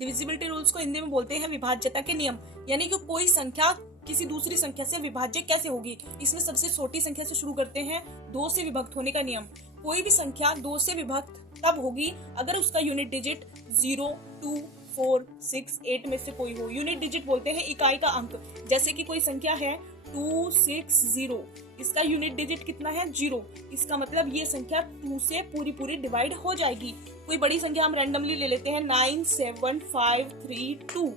Divisibility rules को हिंदी में बोलते हैं विभाज्यता के नियम, यानी कि कोई संख्या किसी दूसरी संख्या से विभाज्य कैसे होगी। इसमें सबसे छोटी संख्या से शुरू करते हैं। 2 से विभक्त होने का नियम। कोई भी संख्या 2 से विभक्त तब होगी अगर उसका यूनिट डिजिट 0, 2, 4, 6, 8 में से कोई हो। यूनिट डिजिट बोलते हैं इकाई का अंक। जैसे कि कोई संख्या है 260, इसका यूनिट डिजिट कितना है 0। इसका मतलब ये संख्या 2 से पूरी डिवाइड हो जाएगी। कोई बड़ी संख्या हम रैंडमली ले लेते हैं 97532,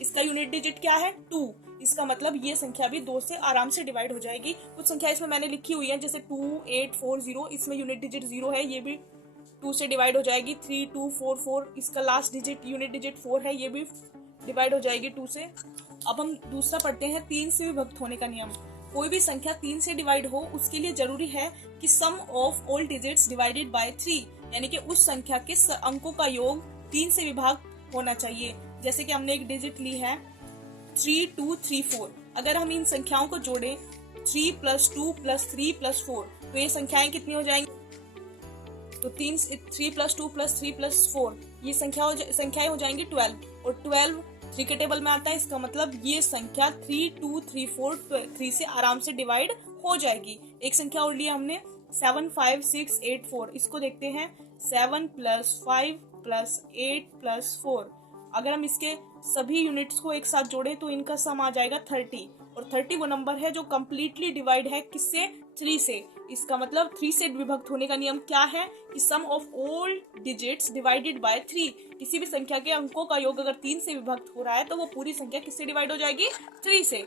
इसका यूनिट डिजिट क्या है 2। इसका मतलब ये संख्या भी 2 से आराम से डिवाइड हो जाएगी। कुछ संख्या इसमें मैंने लिखी हुई है जैसे 2840, इसमें यूनिट डिजिट 0 है, ये भी 2 से डिवाइड हो जाएगी। 3244, इसका लास्ट डिजिट यूनिट डिजिट 4 है, ये भी डिवाइड हो जाएगी 2 से। अब हम दूसरा पढ़ते हैं 3 से विभक्त होने का नियम। कोई भी संख्या 3 से डिवाइड हो उसके लिए जरूरी है कि sum of all digits divided by 3, यानी कि उस संख्या के अंकों का योग 3 से विभाग होना चाहिए। जैसे कि हमने एक डिजिट ली है 3234, अगर हम इन संख्याओं को जोड़ें 3 + 2 + 3 + 4 तो ये संख्याएं कितनी हो जाएंगी, तो 3 + 2 + 3 + 4 ये संख्याएं हो जाएंगी 12, और 12 3 के टेबल में आता है। इसका मतलब ये संख्या 3, 2, 3, 4 3 से आराम से डिवाइड हो जाएगी। एक संख्या और लिया हमने 75684, इसको देखते हैं 7 + 5 + 8 + 4। अगर हम इसके सभी यूनिट्स को एक साथ जोड़े तो इनका सम आ जाएगा 30, और 30 वो नंबर है जो कम्प्लीटली डिवाइड है किससे, 3 से। इसका मतलब 3 से विभक्त होने का नियम क्या है कि sum of all digits divided by 3, किसी भी संख्या के अंकों का योग अगर 3 से विभक्त हो रहा है तो वो पूरी संख्या किससे डिवाइड हो जाएगी, 3 से।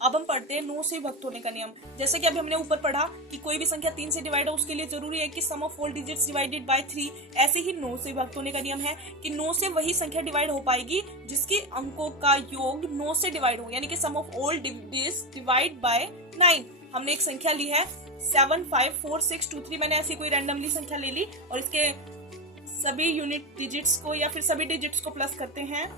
अब हम पढ़ते हैं 9 से विभक्त होने का नियम। जैसे कि अभी हमने ऊपर पढ़ा कि कोई भी संख्या 3 से डिवाइड हो उसके लिए जरूरी है कि sum of all digits divided by 3, ऐसे ही 9 से विभक्त होने का नियम है कि 9 से वही संख्या डिवाइड हो पाएगी जिसके अंकों का योग 9 से डिवाइड हो, यानी कि sum of all digits divide by 9। हमने एक संख्या ली है 754623, मैंने ऐसी कोई रैंडमली संख्या ले ली और इसके सभी यूनिट डिजिट्स को या फिर सभी डिजिट्स को प्लस करते हैं,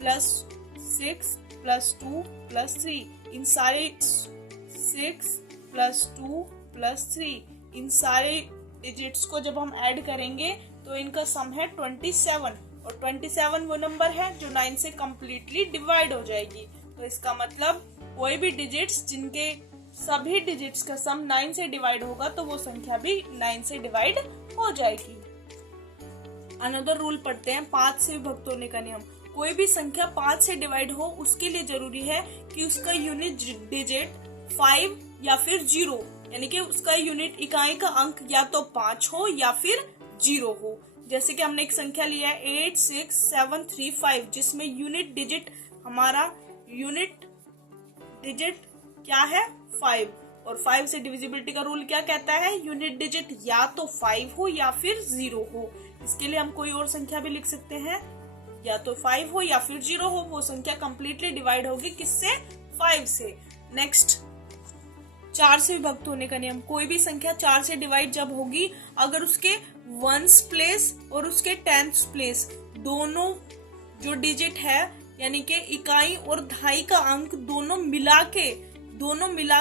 +6 + 2 + 3, इन सारे 6 + 2 + 3 इन सारे डिजिट्स को जब हम ऐड करेंगे तो इनका सम है 27, और 27 वो नंबर है जो 9 से कम्प्लीटली डिवाइड हो जाएगी। तो इसका मतलब कोई भी डिजिट्स जिनके सभी डिजिट्स का सम 9 से डिवाइड होगा तो वो संख्या भी 9 से डिवाइड हो जाएगी। अनदर रूल पढ़ते हैं 5 से विभक्त होने का नियम। कोई भी संख्या 5 से डिवाइड हो उसके लिए जरूरी है कि उसका यूनिट डिजिट 5 या फिर 0, यानी कि उसका यूनिट इकाई का अंक या तो 5 हो या फिर 0 हो। जैसे कि हमने एक संख्या लिया है 86735, जिसमें यूनिट डिजिट हमारा यूनिट डिजिट क्या है 5, और 5 से डिविजिबिलिटी का रूल क्या कहता है, यूनिट डिजिट या तो 5 हो या फिर 0 हो। इसके लिए हम कोई और संख्या भी लिख सकते हैं, या तो 5 हो या फिर 0 हो, वो संख्या कंप्लीटली डिवाइड होगी किससे, 5 से। नेक्स्ट 4 से विभक्त होने का नियम। कोई भी संख्या 4 से डिवाइड जब होगी अगर उसके 1s प्लेस और उसके 10s प्लेस दोनों जो डिजिट है, यानी कि इकाई और दहाई का अंक दोनों मिला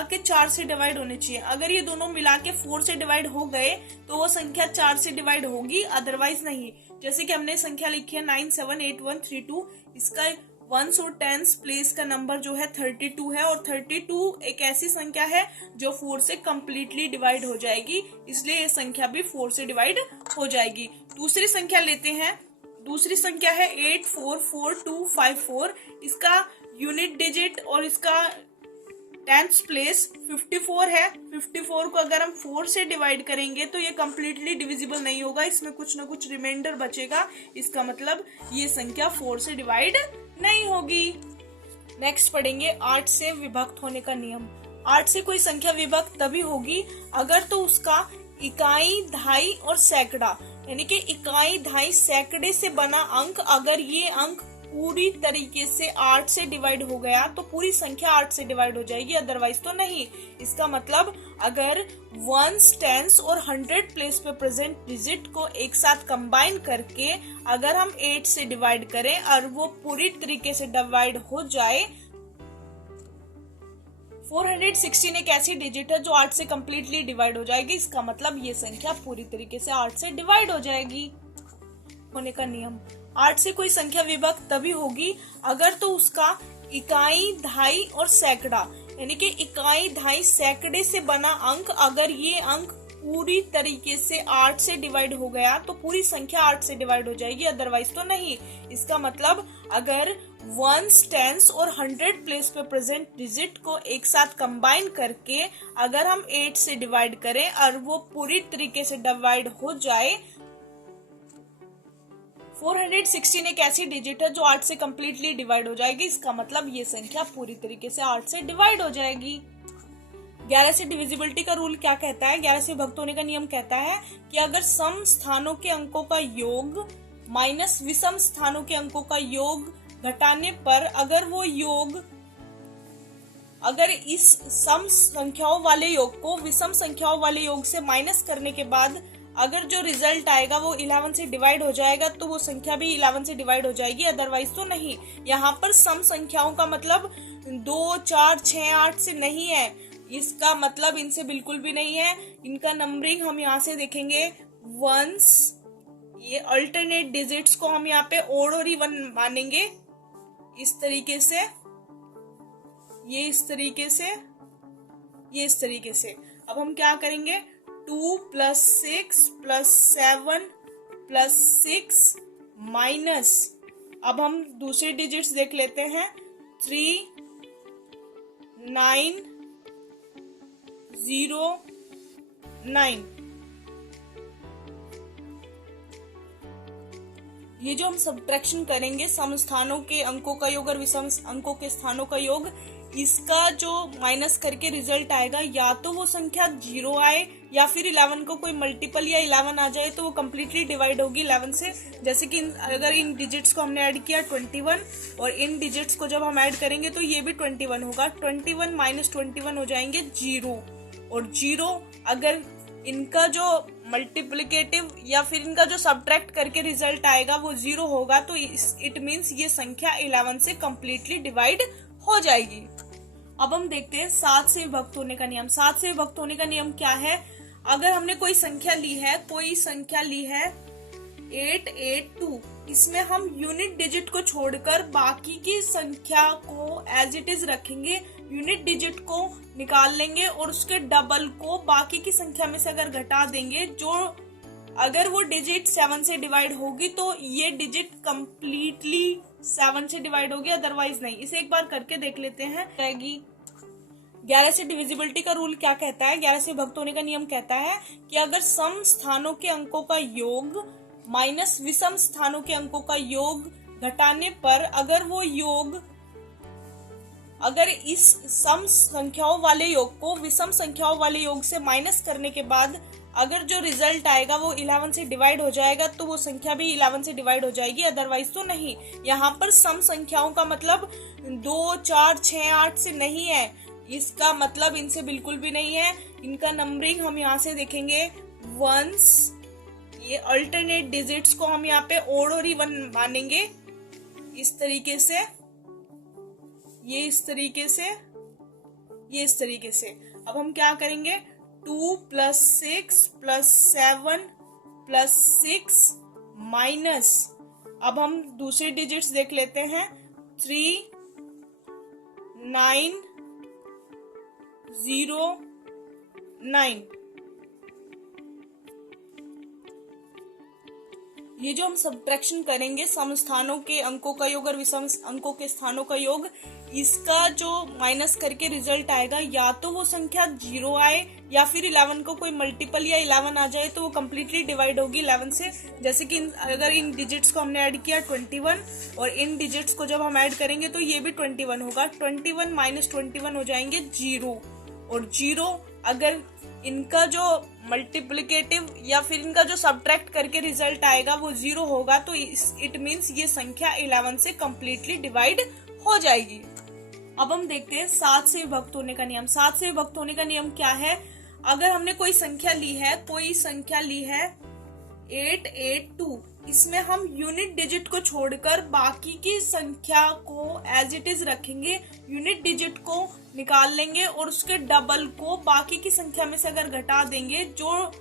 के 4 से डिवाइड होने चाहिए। अगर ये दोनों मिला के 4 से डिवाइड हो गए तो वो संख्या 4 से डिवाइड होगी, अदरवाइज नहीं। जैसे कि हमने संख्या लिखी है 978132, इसका 1s और 10s प्लेस का नंबर जो है 32 है, और 32 एक ऐसी संख्या है जो 4 से कम्प्लीटली डिवाइड हो जाएगी, इसलिए ये संख्या भी 4 से डिवाइड हो जाएगी। दूसरी संख्या लेते हैं, दूसरी संख्या है 844254, इसका यूनिट डिजिट और इसका 10th प्लेस 54 है। 54 को अगर हम 4 से डिवाइड करेंगे तो ये कम्प्लीटली डिविजिबल नहीं होगा, इसमें कुछ ना कुछ रिमाइंडर बचेगा, इसका मतलब ये संख्या 4 से डिवाइड नहीं होगी। नेक्स्ट पढ़ेंगे 8 से विभक्त होने का नियम। 8 से कोई संख्या विभक्त तभी होगी अगर तो उसका इकाई, दहाई और सैकड़ा, यानी कि इकाई, दहाई, सैकड़े से बना अंक, अगर ये अंक पूरी तरीके से 8 से डिवाइड हो गया तो पूरी संख्या 8 से डिवाइड हो जाएगी, अदरवाइज तो नहीं। इसका मतलब अगर 1s, 10s और 100 प्लेस पे प्रेजेंट डिजिट को एक साथ कंबाइन करके अगर हम 8 से डिवाइड करें और वो पूरी तरीके से डिवाइड हो जाए, 416 एक ऐसी डिजिट है जो 8 से कम्प्लीटली डिवाइड हो जाएगी, इसका मतलब ये संख्या पूरी तरीके से 8 से डिवाइड हो जाएगी। होने का नियम। 8 से कोई संख्या विभक्त तभी होगी अगर तो उसका इकाई, दहाई और सैकड़ा, यानी कि इकाई, दहाई, सैकड़े से बना अंक, अगर ये अंक पूरी तरीके से 8 से डिवाइड हो गया तो पूरी संख्या 8 से डिवाइड हो जाएगी, अदरवाइज तो नहीं। इसका मतलब अगर वंस, टेंस और 100 प्लेस पे प्रेजेंट डिजिट को एक साथ कंबाइन करके अगर हम 8 से डिवाइड करें और वो पूरी तरीके से डिवाइड हो जाए, 416 एक ऐसी डिजिट है जो 8 से कंप्लीटली डिवाइड हो जाएगी। इसका मतलब ये संख्या पूरी तरीके से 8 से डिवाइड हो जाएगी। 11 से डिविजिबिलिटी का रूल क्या कहता है? 11 से विभक्त होने का नियम कहता है कि अगर सम स्थानों के अंकों का योग माइनस विषम स्थानों के अंकों का योग घटाने पर अगर वो योग, अगर इस सम संख्याओं वाले योग को विषम संख्याओं वाले योग से माइनस करने के बाद अगर जो रिजल्ट आएगा वो 11 से डिवाइड हो जाएगा तो वो संख्या भी 11 से डिवाइड हो जाएगी, अदरवाइज तो नहीं। यहाँ पर सम संख्याओं का मतलब 2, 4, 6, 8 से नहीं है, इसका मतलब इनसे बिल्कुल भी नहीं है। इनका नंबरिंग हम यहाँ से देखेंगे वंस, ये अल्टरनेट डिजिट्स को हम यहाँ पे ओड और इवन मानेंगे, इस तरीके से, ये इस तरीके से, ये इस तरीके से। अब हम क्या करेंगे, 2 + 6 + 7 + 6 माइनस, अब हम दूसरे डिजिट्स देख लेते हैं, 3, 9, 0, 9। ये जो हम सब्ट्रैक्शन करेंगे सम स्थानों के अंकों का योग और विषम अंकों के स्थानों का योग, इसका जो माइनस करके रिजल्ट आएगा या तो वो संख्या 0 आए या फिर 11 को कोई मल्टीपल या 11 आ जाए तो वो कम्प्लीटली डिवाइड होगी 11 से। जैसे कि अगर इन डिजिट्स को हमने ऐड किया 21 और इन डिजिट्स को जब हम ऐड करेंगे तो ये भी 21 होगा, 21 - 21 हो जाएंगे 0, और 0 अगर इनका जो मल्टीप्लिकेटिव या फिर इनका जो सब्ट्रैक्ट करके रिजल्ट आएगा वो 0 होगा तो इट मीन्स ये संख्या 11 से कम्प्लीटली डिवाइड हो जाएगी। अब हम देखते हैं 7 से विभक्त होने का नियम। 7 से विभक्त होने का नियम क्या है? अगर हमने कोई संख्या ली है 882, इसमें हम यूनिट डिजिट को छोड़कर बाकी की संख्या को एज इट इज रखेंगे, यूनिट डिजिट को निकाल लेंगे और उसके डबल को बाकी की संख्या में से अगर घटा देंगे, जो अगर वो डिजिट 7 से डिवाइड होगी तो ये डिजिट कंप्लीटली 7 से डिवाइड होगी, अदरवाइज नहीं। इसे एक बार करके देख लेते हैं। 11 से डिविजिबिलिटी का रूल क्या कहता है? 11 से विभक्त होने का नियम कहता है कि अगर सम स्थानों के अंकों का योग माइनस विषम स्थानों के अंकों का योग घटाने पर अगर वो योग, अगर इस सम संख्याओं वाले योग को विषम संख्याओं वाले योग से माइनस करने के बाद अगर जो रिजल्ट आएगा वो 11 से डिवाइड हो जाएगा तो वो संख्या भी 11 से डिवाइड हो जाएगी, अदरवाइज तो नहीं। यहाँ पर सम संख्याओं का मतलब 2, 4, 6, 8 से नहीं है, इसका मतलब इनसे बिल्कुल भी नहीं है। इनका नंबरिंग हम यहाँ से देखेंगे वंस, ये अल्टरनेट डिजिट्स को हम यहाँ पे ओड और इवन मानेंगे, इस तरीके से, ये इस तरीके से, ये इस तरीके से। अब हम क्या करेंगे, 2 + 6 + 7 + 6 माइनस, अब हम दूसरे डिजिट्स देख लेते हैं, 3, 9, 0, 9। ये जो हम सब्ट्रैक्शन करेंगे सम स्थानों के अंकों का योग और विषम अंकों के स्थानों का योग, इसका जो माइनस करके रिजल्ट आएगा या तो वो संख्या 0 आए या फिर 11 को कोई मल्टीपल या 11 आ जाए तो वो कम्प्लीटली डिवाइड होगी 11 से। जैसे कि अगर इन डिजिट्स को हमने ऐड किया 21 और इन डिजिट्स को जब हम ऐड करेंगे तो ये भी 21 होगा, 21 - 21 हो जाएंगे 0, और 0 अगर इनका जो मल्टीप्लिकेटिव या फिर इनका जो सब्ट्रैक्ट करके रिजल्ट आएगा वो 0 होगा तो इट मीन्स ये संख्या 11 से कम्प्लीटली डिवाइड हो जाएगी। अब हम देखते हैं 7 से विभक्त होने का नियम। 7 से विभक्त होने का नियम क्या है? अगर हमने कोई संख्या ली है 882, इसमें हम यूनिट डिजिट को छोड़कर बाकी की संख्या को एज इट इज रखेंगे, यूनिट डिजिट को निकाल लेंगे और उसके डबल को बाकी की संख्या में से अगर घटा देंगे, जो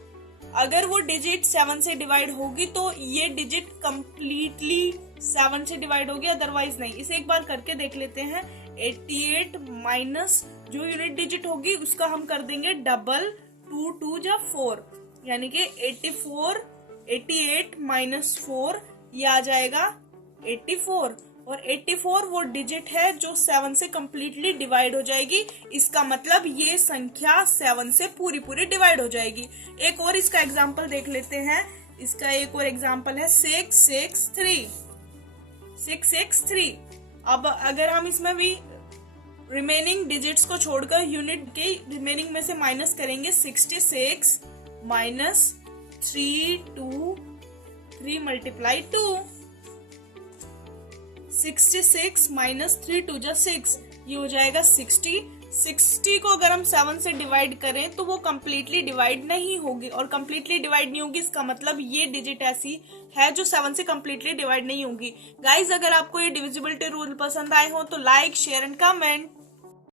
अगर वो डिजिट 7 से डिवाइड होगी तो ये डिजिट कंप्लीटली 7 से डिवाइड होगी, अदरवाइज नहीं। इसे एक बार करके देख लेते हैं। 88 माइनस जो यूनिट डिजिट होगी उसका हम कर देंगे डबल, 2 2 जा 4, यानी कि 88 माइनस 4 ये आ जाएगा 84, और 84 वो डिजिट है जो 7 से कंप्लीटली डिवाइड हो जाएगी। इसका मतलब ये संख्या 7 से पूरी पूरी डिवाइड हो जाएगी। एक और इसका एग्जांपल देख लेते हैं। इसका एक और एग्जांपल है 663। अब अगर हम इसमें भी रिमेनिंग डिजिट्स को छोड़कर यूनिट के रिमेनिंग में से माइनस करेंगे, 66 माइनस 3 मल्टीप्लाई 2, 66 माइनस 3 2 जा 6, ये हो जाएगा 60। 60 को अगर हम 7 से डिवाइड करें तो वो कंप्लीटली डिवाइड नहीं होगी, और कंप्लीटली डिवाइड नहीं होगी इसका मतलब ये डिजिट ऐसी है जो 7 से कंप्लीटली डिवाइड नहीं होगी। गाइज, अगर आपको ये डिविजिबिलिटी रूल पसंद आए हो तो लाइक, शेयर एंड कमेंट।